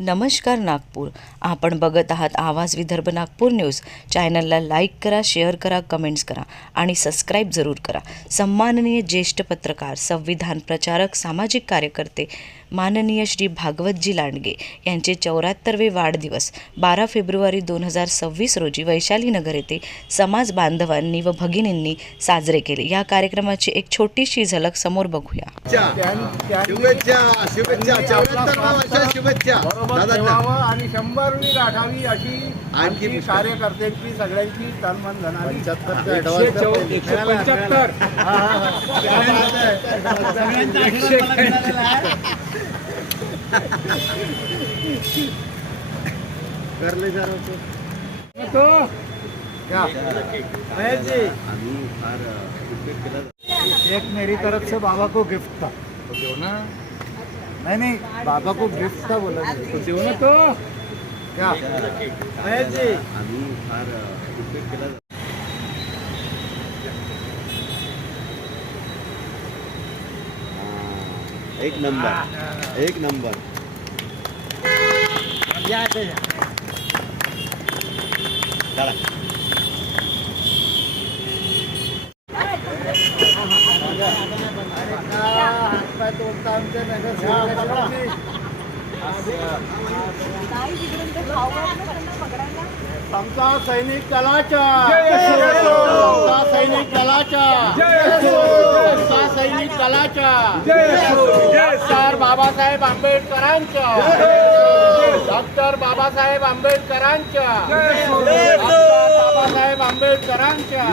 नमस्कार नागपूर. आपण बघत आहात आवाज विदर्भ नागपूर न्यूज. चॅनलला लाईक करा शेअर करा कमेंट्स करा आणि सबस्क्राईब जरूर करा. सन्माननीय ज्येष्ठ पत्रकार संविधान प्रचारक सामाजिक कार्यकर्ते माननीय श्री भागवतजी लांडगे यांचे चौऱ्याहत्तरवे वाढदिवस बारा फेब्रुवारी दोन हजार सव्वीस रोजी वैशालीनगर येथे समाज बांधवांनी व भगिनींनी साजरे केले. या कार्यक्रमाची एक छोटीशी झलक समोर बघूया. शुभेच्छा शुभेच्छा शुभेच्छा चौऱ्याहत्तर वर्ष शुभेच्छा बरोबर दादा ठेवावं आणि शंभरवी गाठावी अशी आणखी आमची कार्यकर्त्यांची सगळ्यांची तनमन धनाली पंच्याहत्तरचा एकशे advance चौ- करतो. एकशे पंच्याहत्तर. एकशे करले जरा तो क्या महेश आम्ही फार रिस्पेक्ट केला जी एक मेरी तरफ से बाबा को गिफ्ट था. देऊ ना. नहीं नहीं बाबा को गिफ्ट था बोला. तो देव ना. तो? क्या महेश जी आम्ही फार रिस्पेक्ट केला. एक नंबर. एक नंबर. चला. हातपाय तोडता आमच्या नगरसेवकाची. समता सैनिक दलाच्या समता सैनिक दलाच्या समता सैनिक दलाच्या डॉक्टर बाबासाहेब आंबेडकरांच्या डॉक्टर बाबासाहेब आंबेडकरांच्या बाबासाहेब आंबेडकरांच्या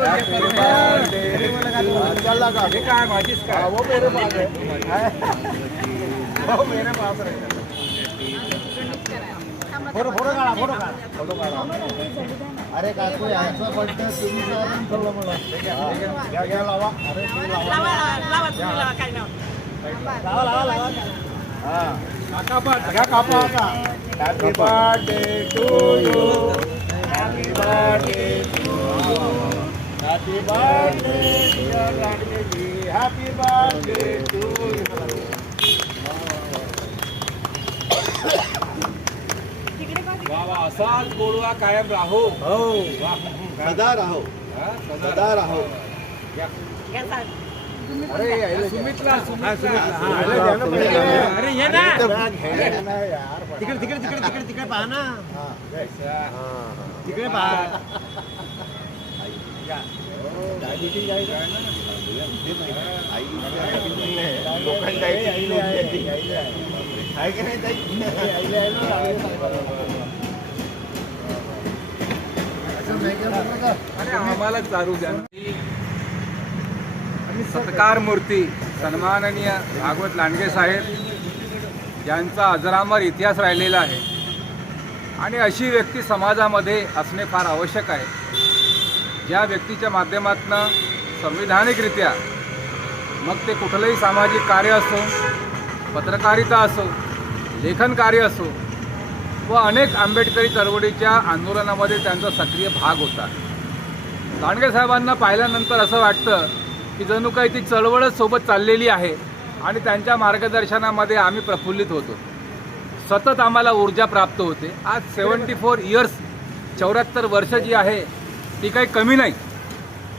काय फोटो फोटो काढा फोटो काढा फोटो काढा अरे काकू यांचा बर्थडे तुम्ही ठेवलं मला घ्या घ्या लावा अरे लावा लावा लावा लावा हा काका पण घ्या कापा happy birthday to you happy birthday happy birthday dear लाडकेजी happy birthday to you वा वा असाच गोडवा कायम राहो. हो. सदा राहो. हा, सदा सदा राहो. अरे यायला सुमितला सुमितला. यायला द्या. ना. पहिले. अरे ये ना. घ्यायला नाही यार. तिकडे तिकडे तिकडे तिकडे तिकडे पहा ना. हा. तिकडे पहा. आहे का? आहे, की? नाही अरे आम्हाला चालू द्या सत्कार मूर्ती सन्माननीय भागवत लांडगे साहेब यांचा अजरामर इतिहास राहिलेला आहे. आणि अशी व्यक्ती समाजामध्ये असणे फार आवश्यक आहे. ज्या व्यक्तीच्या माध्यमातून संविधानिकरित्या मग ते कुठलंही सामाजिक कार्य असो पत्रकारिता असो लेखन कार्य असो व अनेक आंबेडकरी चळवळीच्या आंदोलनामध्ये त्यांचा सक्रिय भाग होता. दांडगे साहेबांना पाहिल्यानंतर असं वाटतं की जणू काही ती चळवळच सोबत चाललेली आहे आणि त्यांच्या मार्गदर्शनामध्ये आम्ही प्रफुल्लित होतो. सतत आम्हाला ऊर्जा प्राप्त होते. आज सेवन्टी फोर इयर्स चौऱ्याहत्तर वर्ष जी आहे ती काही कमी नाही.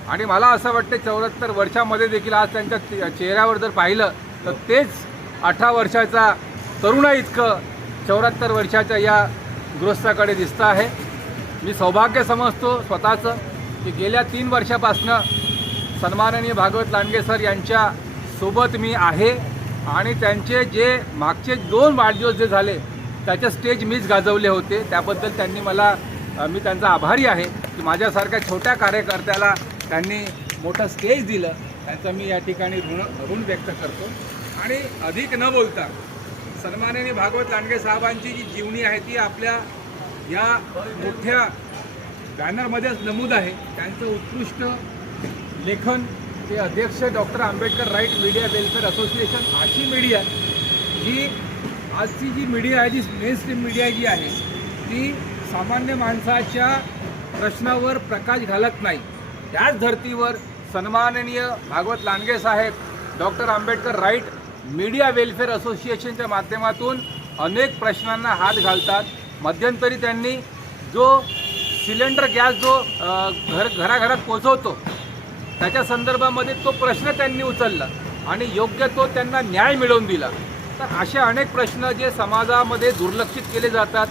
आणि मला असं वाटतं चौऱ्याहत्तर वर्षामध्ये देखील आज त्यांच्या चे- चेहऱ्यावर जर पाहिलं तर तेच अठरा वर्षाचा तरुणा इतकं चौऱ्याहत्तर वर्षाच्या या गृहस्थाकडे दिसतं आहे. मी सौभाग्य समजतो स्वतःचं की गेल्या तीन वर्षापासनं सन्माननीय भागवत लांडगे सर यांच्या सोबत मी आहे. आणि त्यांचे जे मागचे दोन वाढदिवस जे झाले त्याचे स्टेज मीच गाजवले होते. त्याबद्दल त्यांनी मला मी त्यांचा आभारी आहे. माझ्यासारख्या छोट्या कार्यकर्त्याला त्यांनी मोठं स्टेज दिलं त्याचं मी या ठिकाणी ऋण ऋण व्यक्त करतो. आणि अधिक न बोलता सन्माननीय भागवत लांडगे साहेबांची जी जीवनी आहे ती आपल्या या मोठ्या बॅनरमध्येच नमूद आहे. त्यांचं उत्कृष्ट लेखन ते अध्यक्ष doctor Ambedkar right media welfare association अशी मीडिया जी आजची जी मीडिया आहे जी मेन स्ट्रीम मीडिया जी आहे ती सामान्य माणसाच्या प्रश्नावर प्रकाश घालत नाही. त्याच धर्तीवर सन्माननीय Bhagwat Landge saheb doctor Ambedkar right media welfare असोसिएशनच्या माध्यमातून अनेक प्रश्नांना हात घालतात. मध्यंतरी त्यांनी जो सिलेंडर गॅस जो घर घराघरात पोचवतो त्याच्या संदर्भामध्ये तो प्रश्न त्यांनी उचलला आणि योग्य तो त्यांना न्याय मिळवून दिला. तर असे अनेक प्रश्न जे समाजामध्ये दुर्लक्षित केले जातात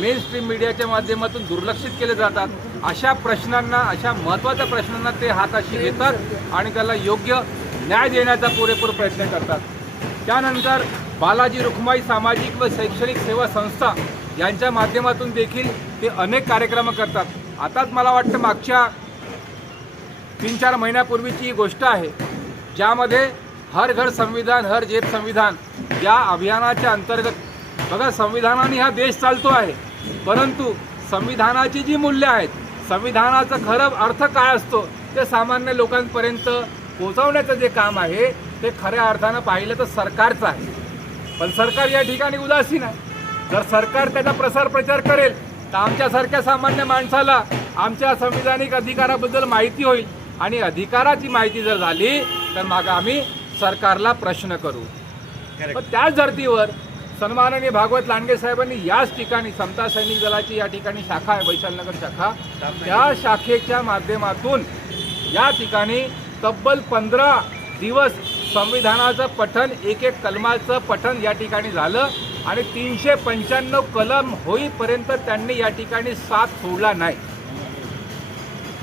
मेन स्ट्रीम मीडियाच्या माध्यमातून दुर्लक्षित केले जातात. अशा प्रश्नांना अशा महत्त्वाच्या प्रश्नांना ते हाताशी घेतात आणि त्याला योग्य न्याय देण्याचा पुरेपूर प्रयत्न करतात. त्यानंतर बालाजी रुखमाई सामाजिक व शैक्षणिक सेवा संस्था यांच्या माध्यमातून देखील ते अनेक कार्यक्रम करतात. आताच मला वाटतं मागच्या तीन चार महिन्यापूर्वीची ही गोष्ट आहे ज्यामध्ये हर घर संविधान हर जेब संविधान या अभियानाच्या अंतर्गत बघा संविधानाने हा देश चालतो आहे परंतु संविधानाची जी मूल्य आहेत संविधानाचा खरं अर्थ काय असतो ते सामान्य लोकांपर्यंत पोहोचवण्याचं जे काम आहे ते खऱ्या अर्थानं पाहिलं तर सरकारचं आहे. पण सरकार या ठिकाणी उदासीन आहे. जर सरकार त्याचा प्रसार प्रचार करेल तर आमच्यासारख्या सामान्य माणसाला आमच्या संविधानिक अधिकाराबद्दल माहिती होईल. आणि अधिकाराची माहिती जर झाली तर मग आम्ही सरकारला प्रश्न करू. पण त्याच धर्तीवर सन्माननीय भागवत लांडगे साहेबांनी याच ठिकाणी समता सैनिक दलाची या ठिकाणी शाखा आहे वैशालनगर शाखा. त्या शाखेच्या माध्यमातून या ठिकाणी तब्बल पंधरा दिवस संविधानाचं पठन एक एक कलमाचं पठन या ठिकाणी झालं आणि तीनशे पंच्याण्णव कलम होईपर्यंत त्यांनी या ठिकाणी साथ सोडला नाही.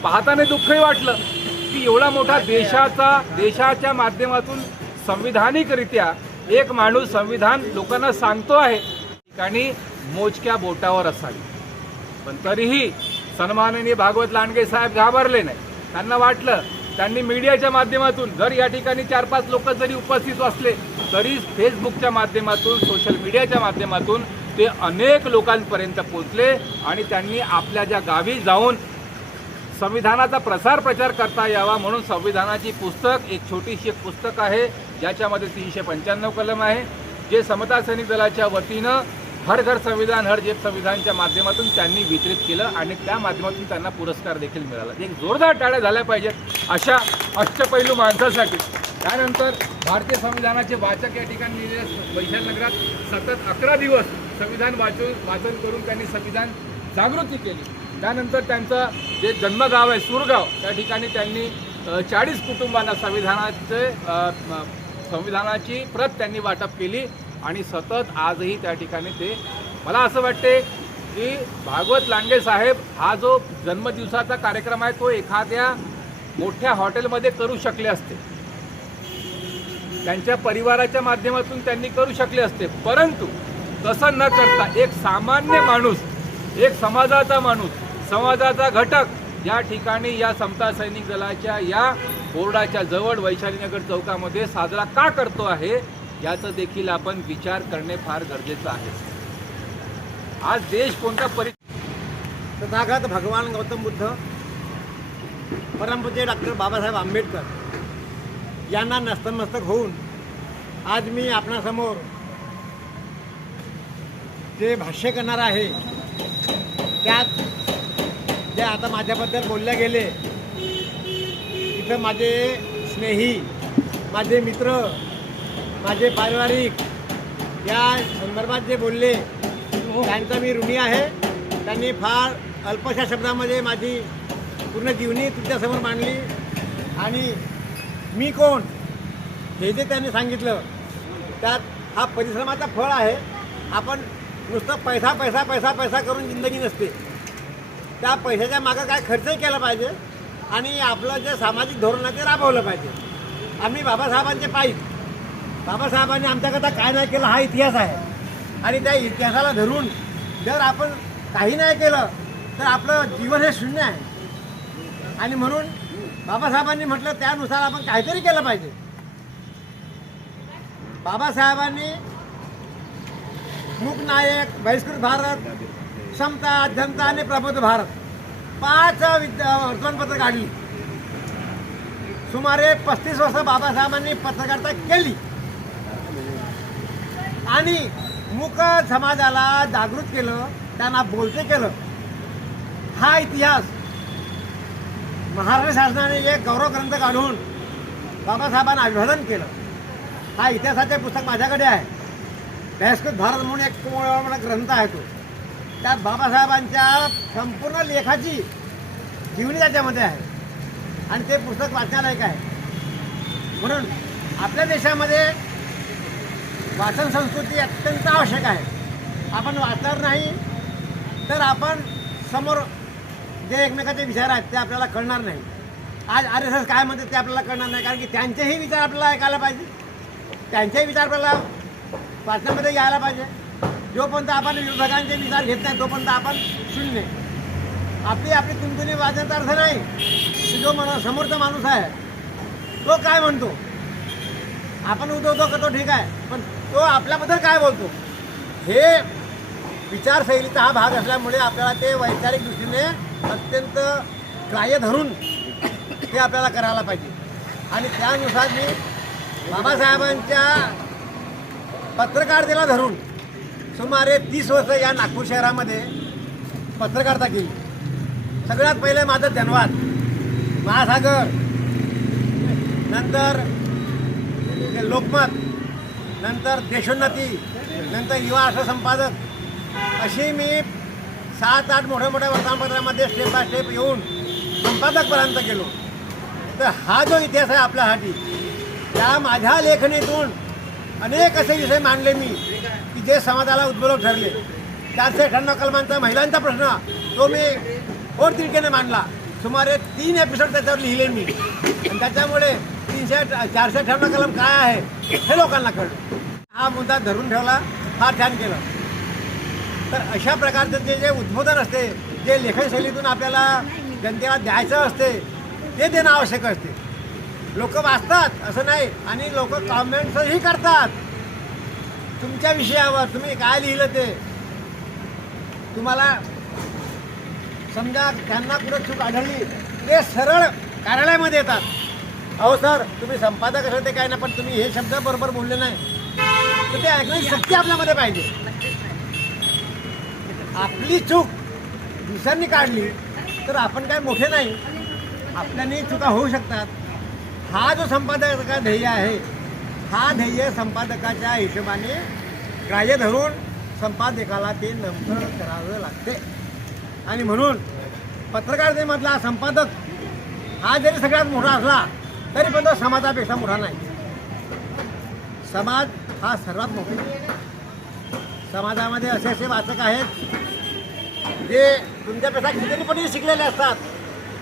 पाहताना दुःखही वाटलं की एवढा मोठा देशाचा देशाच्या माध्यमातून संविधानिकरित्या एक माणूस संविधान लोकांना सांगतो आहे ठिकाणी मोजक्या बोटावर असावी. पण तरीही सन्माननीय भागवत लांडगे साहेब घाबरले नाही. त्यांना वाटलं त्यांनी मीडियाच्या माध्यमातून जर या ठिकाणी चार पाच लोक जरी उपस्थित असले तरी फेसबुकच्या माध्यमातून सोशल मीडियाच्या माध्यमातून ते अनेक लोकांपर्यंत पोचले आणि त्यांनी आपल्या ज्या गावी जाऊन संविधानाचा प्रसार प्रचार करता यावा म्हणून संविधानाची पुस्तक एक छोटीशी एक पुस्तक आहे ज्याच्यामध्ये तीनशे पंच्याण्णव कलम आहे जे समता सैनिक दलाच्या वतीनं हर घर संविधान हर जेब संविधानच्या माध्यमातून त्यांनी वितरित केलं आणि त्या माध्यमातून त्यांना पुरस्कार देखील मिळाला. एक जोरदार टाळ्या झाल्या पाहिजेत अशा अष्टपैलू माणसासाठी. त्यानंतर भारतीय संविधानाचे वाचक या ठिकाणी लिहिलेल्या वैशालनगरात सतत अकरा दिवस संविधान वाचून वाचन करून त्यांनी संविधान जागृती केली. त्यानंतर त्यांचं जे जन्मगाव आहे सुरगाव त्या ठिकाणी त्यांनी चाळीस कुटुंबांना संविधानाचे संविधानाची प्रत त्यांनी वाटप केली आणि सतत आजही त्या ठिकाणी ते मला असं वाटते की भागवत लांडे साहेब हा जो जन्मदिवसाचा कार्यक्रम आहे तो एखाद्या मोठ्या हॉटेलमध्ये करू शकले असते. त्यांच्या परिवाराच्या माध्यमातून त्यांनी करू शकले असते. परंतु तसं न करता एक सामान्य माणूस एक समाजाचा माणूस समाजाचा घटक या ठिकाणी या समता सैनिक दलाच्या या बोर्डाच्या जवळ वैशालीनगर चौकामध्ये साजरा का करतो आहे याचं देखील आपण विचार करणे फार गरजेचं आहे. आज देश कोणता परि तथागत भगवान गौतम बुद्ध परमपूज्य डॉक्टर बाबासाहेब आंबेडकर यांना नस्तमस्तक होऊन आज मी आपणासमोर जे भाष्य करणार आहे त्यात आता माझ्याबद्दल बोलले गेले. इथं माझे स्नेही माझे मित्र माझे पारिवारिक या संदर्भात जे बोलले त्यांचा मी ऋणी आहे. त्यांनी फार अल्पशा शब्दामध्ये माझी पूर्ण जीवनी तुमच्यासमोर मांडली. आणि मी कोण? हे जे त्यांनी सांगितलं त्यात हा परिश्रमाचा फळ आहे. आपण नुसतं पैसा पैसा पैसा पैसा करून जिंदगी नसते. त्या पैशाच्या मागं काय खर्चही केला पाहिजे आणि आपलं जे सामाजिक धोरण आहे ते राबवलं पाहिजे. आम्ही बाबासाहेबांचे पाईप. बाबासाहेबांनी आमच्याकरता काय नाही केलं हा इतिहास आहे. आणि त्या इतिहासाला धरून जर आपण काही नाही केलं तर आपलं जीवन हे शून्य आहे. आणि म्हणून बाबासाहेबांनी म्हटलं त्यानुसार आपण काहीतरी केलं पाहिजे. बाबासाहेबांनी मूकनायक बहिष्कृत भारत क्षमता जनता आणि प्रबुद्ध भारत. पाच विद्या वर्तमानपत्र काढली. सुमारे पस्तीस वर्ष बाबासाहेबांनी पत्रकारिता केली. आणि मूक समाजाला जागृत केलं त्यांना बोलते केलं. हा इतिहास महाराष्ट्र शासनाने एक गौरव ग्रंथ काढून बाबासाहेबांना अभिवादन केलं. हा इतिहासाचे पुस्तक माझ्याकडे आहे. बहिष्कृत भारत म्हणून एक ग्रंथ आहे तो. त्या बाबासाहेबांच्या संपूर्ण लेखाची जीवनी त्याच्यामध्ये आहे. आणि ते पुस्तक वाचण्यालायक आहे. म्हणून आपल्या देशामध्ये वाचन संस्कृती अत्यंत आवश्यक आहे. आपण वाचणार नाही तर आपण समोर जे एकमेकाचे विचार आहेत ते आपल्याला कळणार नाही. आज आर एस एस काय म्हणते ते आपल्याला कळणार नाही कारण की त्यांचेही विचार आपल्याला ऐकायला पाहिजे. त्यांचेही विचार आपल्याला वाचनामध्ये यायला पाहिजे. जोपर्यंत आपण विभागांचे विचार घेत नाही तोपर्यंत आपण शून्य. आपली आपली तुमतुनी वाजण्याचा अर्थ नाही जो मला समोरचा माणूस आहे तो काय म्हणतो? आपण उदवतो करतो ठीक आहे पण तो आपल्याबद्दल काय बोलतो? हे विचारशैलीचा हा भाग असल्यामुळे आपल्याला ते वैचारिक दृष्टीने अत्यंत ग्राह्य धरून ते आपल्याला करायला पाहिजे. आणि त्यानुसार मी बाबासाहेबांच्या पत्रकारितेला धरून सुमारे तीस वर्ष या नागपूर शहरामध्ये पत्रकारिता केली सगळ्यात पहिले माझं धन्यवाद. महासागर नंतर लोकमत नंतर देशोन्नती नंतर युवा अर्थ संपादक. अशी मी सात आठ मोठ्या मोठ्या वर्तमानपत्रामध्ये स्टेप बाय स्टेप येऊन संपादकपर्यंत गेलो. तर हा जो इतिहास आहे आपल्यासाठी त्या माझ्या लेखणीतून अनेक असे विषय मांडले मी. ते जे समाजाला उद्बोधक ठरले चारशे अठ्ठ्याण्णव कलमांचा महिलांचा प्रश्न तो मी फोर तिरकेने मांडला. सुमारे तीन एपिसोड त्याच्यावर लिहिले मी. आणि त्याच्यामुळे तीनशे चारशे अठ्ठ्याण्णव कलम काय आहे हे लोकांना कळलं. हा मुद्दा धरून ठेवला फार छान केलं. तर अशा प्रकारचं जे जे उद्बोधन असते जे लेखनशैलीतून आपल्याला जनतेला द्यायचं असते ते देणं आवश्यक असते. लोक वाचतात असं नाही. आणि लोक कॉमेंट्सही करतात. तुमच्या विषयावर तुम्ही काय लिहिलं ते? तुम्हाला समजा त्यांना कुठं चूक आढळली ते सरळ कार्यालयामध्ये येतात. अहो सर तुम्ही संपादक असेल ते काय ना पण तुम्ही हे शब्द बरोबर बोलले नाही. तर ते ऐकण्याची शक्ती आपल्यामध्ये पाहिजे. आपली चूक दुसऱ्यांनी काढली तर आपण काय मोठे नाही. आपल्याने चुका होऊ शकतात. हा जो संपादकाचा ध्येय आहे हा ध्येय संपादकाच्या हिशोबाने ग्राह्य धरून संपादकाला ते नंतर करावं लागते. आणि म्हणून पत्रकारितेमधला संपादक हा जरी सगळ्यात मोठा असला तरी पण तो समाजापेक्षा मोठा नाही. समाज हा सर्वात मोठा समाजामध्ये असे असे वाचक आहेत जे तुमच्यापेक्षा कितीतरी पटी शिकलेले असतात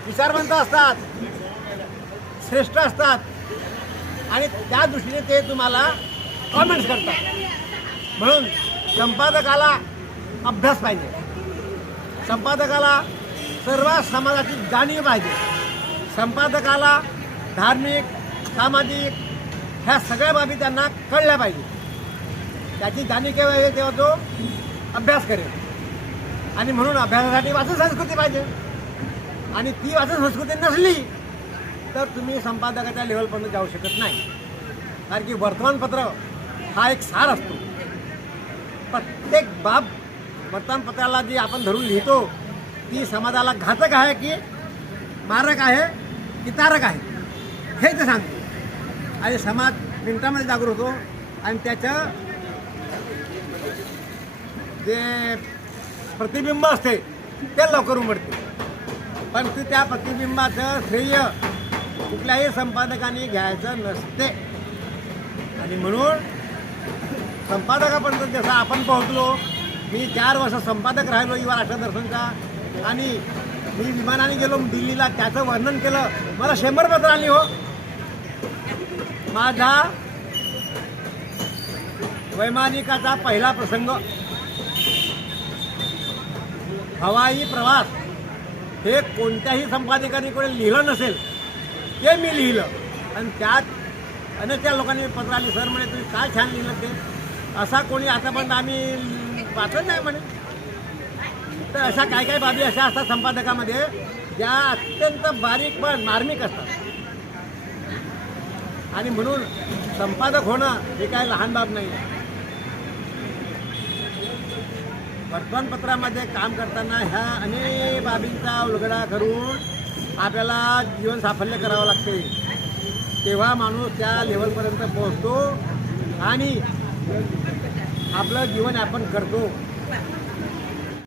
विचारवंत असतात श्रेष्ठ असतात आणि त्या दृष्टीने ते तुम्हाला कॉमेंट्स करतात. म्हणून संपादकाला अभ्यास पाहिजे. संपादकाला सर्व समाजाची जाणीव पाहिजे. संपादकाला धार्मिक सामाजिक ह्या सगळ्या बाबी त्यांना कळल्या पाहिजे. त्याची जाणीव केव्हा येईल तेव्हा तो अभ्यास करेल. आणि म्हणून अभ्यासासाठी वाचन संस्कृती पाहिजे. आणि ती वाचन संस्कृती नसली तर तुम्ही संपादकाच्या लेवलपर्यंत जाऊ शकत नाही. कारण की वर्तमानपत्र हा एक सार असतो. प्रत्येक बाब वर्तमानपत्राला जी आपण धरून लिहितो ती समाजाला घातक आहे की मारक आहे की तारक आहे? हे ते सांगतो. आणि समाज मिनिटामध्ये जागृत होतो आणि त्याचं जे प्रतिबिंब असते ते लवकर उमटते. पण ते त्या प्रतिबिंबाचं श्रेय कुठल्याही संपादकाने घ्यायचं नसते. आणि म्हणून संपादकापर्यंत जसं आपण पोहोचलो मी चार वर्ष संपादक राहिलो युवा राष्ट्रदर्शनचा आणि मी विमानाने गेलो दिल्लीला त्याचं वर्णन केलं. मला शंभर पत्र आली हो. माझा वैमानिकाचा पहिला प्रसंग. हवाई प्रवास. हे कोणत्याही संपादकाने कोणी लिहिलं नसेल. ते मी लिहिलं. आणि त्यात अनेक त्या लोकांनी पत्र आली सर म्हणे तुम्ही काय छान लिहिलं ते? असा कोणी आतापर्यंत आम्ही वाचत नाही म्हणे. तर अशा काय काय बाबी अशा असतात संपादकामध्ये ज्या अत्यंत बारीक पण मार्मिक असतात. आणि म्हणून संपादक होणं हे काय लहान बाब नाही. वर्तमानपत्रामध्ये काम करताना ह्या अनेक बाबींचा उलगडा करून आपल्याला जीवन साफल्य करावं लागते. तेव्हा माणूस त्या लेवलपर्यंत पोहोचतो आणि आपलं जीवन आपण करतो.